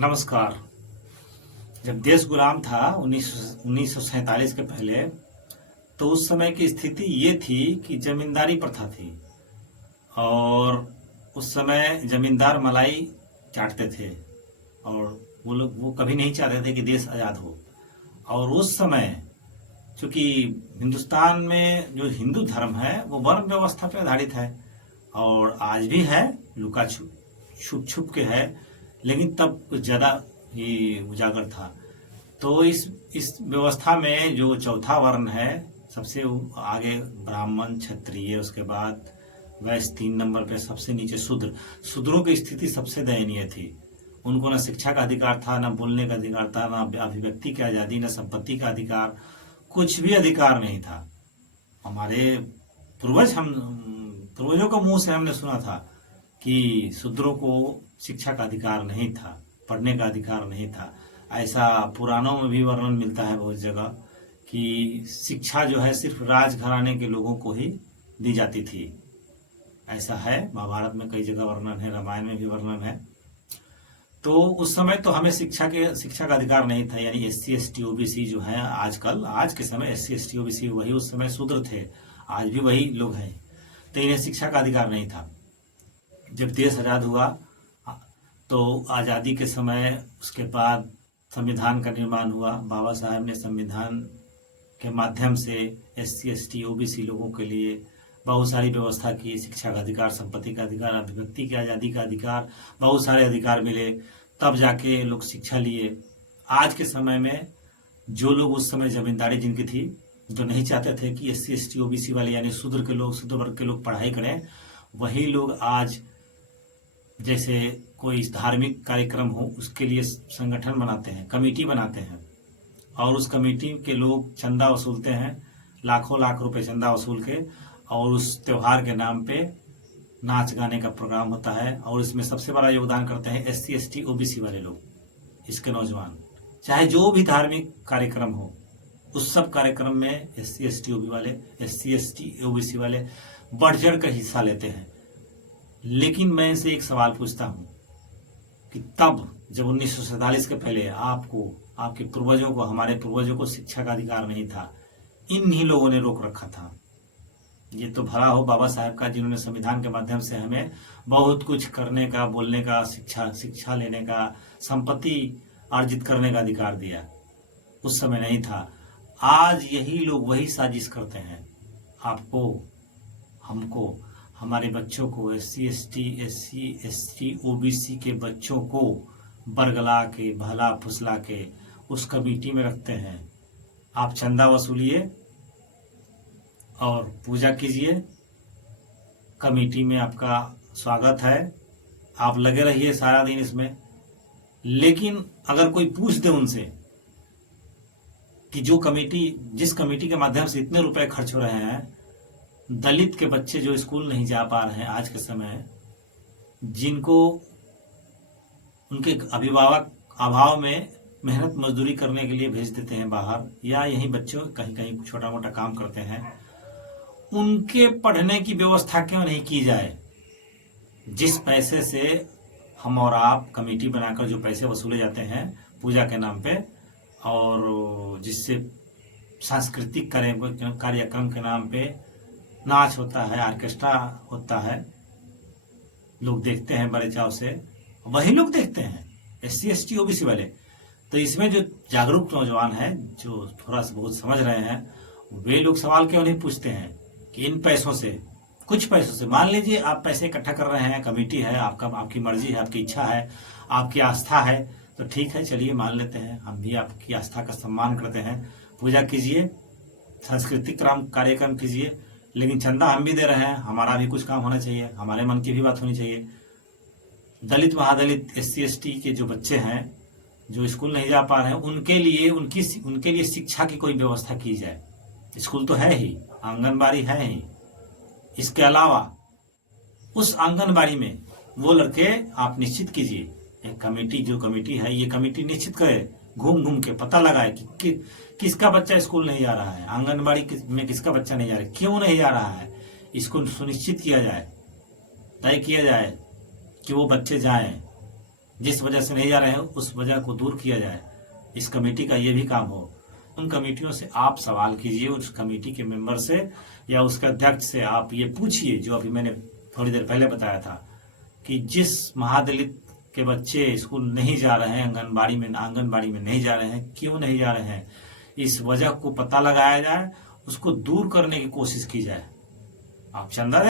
नमस्कार। जब देश गुलाम था 1947 के पहले, तो उस समय की स्थिति ये थी कि जमींदारी प्रथा थी और उस समय जमींदार मलाई चाटते थे और वो कभी नहीं चाहते थे कि देश आज़ाद हो। और उस समय चूंकि हिंदुस्तान में जो हिंदू धर्म है वो वर्ण व्यवस्था पर आधारित है और आज भी है, लुका छुप छुप के है, लेकिन तब कुछ ज्यादा ही उजागर था। तो इस व्यवस्था में जो चौथा वर्ण है, सबसे आगे ब्राह्मण, क्षत्रिय, उसके बाद वैश्य, 3 नंबर पे सबसे नीचे शूद्र। शूद्रों की स्थिति सबसे दयनीय थी। उनको न शिक्षा का अधिकार था, न बोलने का अधिकार था, न अभिव्यक्ति की आजादी, न संपत्ति का अधिकार, कुछ भी अधिकार नहीं था। हमारे पूर्वजों के मुंह से हमने सुना था कि शूद्रों को शिक्षा का अधिकार नहीं था, पढ़ने का अधिकार नहीं था। ऐसा पुराणों में भी वर्णन मिलता है बहुत जगह कि शिक्षा जो है सिर्फ राजघराने के लोगों को ही दी जाती थी। ऐसा है, महाभारत में कई जगह वर्णन है, रामायण में भी वर्णन है। तो उस समय तो हमें शिक्षा का अधिकार नहीं था। यानी SC ST OBC जो है आजकल, आज के समय SC ST OBC वही उस समय शूद्र थे, आज भी वही लोग हैं। तो इन्हें शिक्षा का अधिकार नहीं था। जब देश आज़ाद हुआ तो आज़ादी के समय उसके बाद संविधान का निर्माण हुआ। बाबा साहब ने संविधान के माध्यम से SC ST OBC लोगों के लिए बहुत सारी व्यवस्था की। शिक्षा का अधिकार, संपत्ति का अधिकार, अभिव्यक्ति की आज़ादी का अधिकार, बहुत सारे अधिकार मिले, तब जाके लोग शिक्षा लिए। आज के समय में जो लोग उस समय जमींदारी जिनकी थी, जो नहीं चाहते थे कि SC ST OBC वाले यानी शूद्र वर्ग के लोग पढ़ाई करें, वही लोग आज जैसे कोई धार्मिक कार्यक्रम हो उसके लिए संगठन बनाते हैं, कमेटी बनाते हैं और उस कमेटी के लोग चंदा वसूलते हैं, लाखों लाख रुपए चंदा वसूल के, और उस त्योहार के नाम पे नाच गाने का प्रोग्राम होता है। और इसमें सबसे बड़ा योगदान करते हैं SC ST OBC वाले लोग, इसके नौजवान। चाहे जो भी धार्मिक कार्यक्रम हो, उस सब कार्यक्रम में SC ST OBC वाले बढ़ चढ़ कर हिस्सा लेते हैं। लेकिन मैं इनसे एक सवाल पूछता हूं कि तब जब 1947 के पहले आपके पूर्वजों को, हमारे पूर्वजों को शिक्षा का अधिकार नहीं था, इन्हीं लोगों ने रोक रखा था। ये तो भला हो बाबा साहब का, जिन्होंने संविधान के माध्यम से हमें बहुत कुछ करने का, बोलने का, शिक्षा लेने का, संपत्ति अर्जित करने का अधिकार दिया। उस समय नहीं था। आज यही लोग वही साजिश करते हैं। आपको, हमको, हमारे बच्चों को, SC ST OBC के बच्चों को बरगला के, भला फुसला के उस कमेटी में रखते हैं। आप चंदा वसूलिए और पूजा कीजिए, कमेटी में आपका स्वागत है, आप लगे रहिए सारा दिन इसमें। लेकिन अगर कोई पूछ दे उनसे कि जिस कमेटी के माध्यम से इतने रुपए खर्च हो रहे हैं, दलित के बच्चे जो स्कूल नहीं जा पा रहे हैं आज के समय, जिनको उनके अभिभावक अभाव में मेहनत मजदूरी करने के लिए भेज देते हैं बाहर, या यहीं बच्चों कहीं कहीं छोटा मोटा काम करते हैं, उनके पढ़ने की व्यवस्था क्यों नहीं की जाए? जिस पैसे से हम और आप कमेटी बनाकर जो पैसे वसूले जाते हैं पूजा के नाम पे, और जिससे सांस्कृतिक कार्यक्रम के नाम पे नाच होता है, ऑर्केस्ट्रा होता है, लोग देखते हैं बड़े चाव से, वही लोग देखते हैं SC ST OBC वाले। तो इसमें जो जागरूक नौजवान हैं, जो थोड़ा सा बहुत समझ रहे हैं, वे लोग सवाल क्यों नहीं पूछते हैं कि इन पैसों से, कुछ पैसों से, मान लीजिए आप पैसे इकट्ठा कर रहे हैं, कमेटी है, आपकी मर्जी है, आपकी इच्छा है, आपकी आस्था है, तो ठीक है, चलिए मान लेते हैं, हम भी आपकी आस्था का सम्मान करते हैं। पूजा कीजिए, सांस्कृतिक कार्यक्रम कीजिए, लेकिन चंदा हम भी दे रहे हैं, हमारा भी कुछ काम होना चाहिए, हमारे मन की भी बात होनी चाहिए। दलित, महादलित, SC ST के जो बच्चे हैं जो स्कूल नहीं जा पा रहे हैं, उनके लिए शिक्षा की कोई व्यवस्था की जाए। स्कूल तो है ही, आंगनबाड़ी है ही, इसके अलावा उस आंगनबाड़ी में वो लड़के आप निश्चित कीजिए, एक कमेटी है, ये कमेटी निश्चित करे, घूम घूम के पता लगाए कि किसका बच्चा स्कूल नहीं जा रहा है, आंगनबाड़ी में किसका बच्चा नहीं जा रहा है, क्यों नहीं जा रहा है, इसको सुनिश्चित किया जाए, तय किया जाए कि वो बच्चे जाएं। जिस वजह से नहीं जा रहे हैं उस वजह को दूर किया जाए। इस कमेटी का ये भी काम हो। उन कमेटियों से आप सवाल कीजिए, उस कमेटी के मेंबर से या उसके अध्यक्ष से आप ये पूछिए, जो अभी मैंने थोड़ी देर पहले बताया था कि जिस महादलित के बच्चे स्कूल नहीं जा रहे हैं, आंगनबाड़ी में नहीं जा रहे हैं, क्यों नहीं जा रहे हैं, इस वजह को पता लगाया जाए, उसको दूर करने की कोशिश की जाए। आप चंदा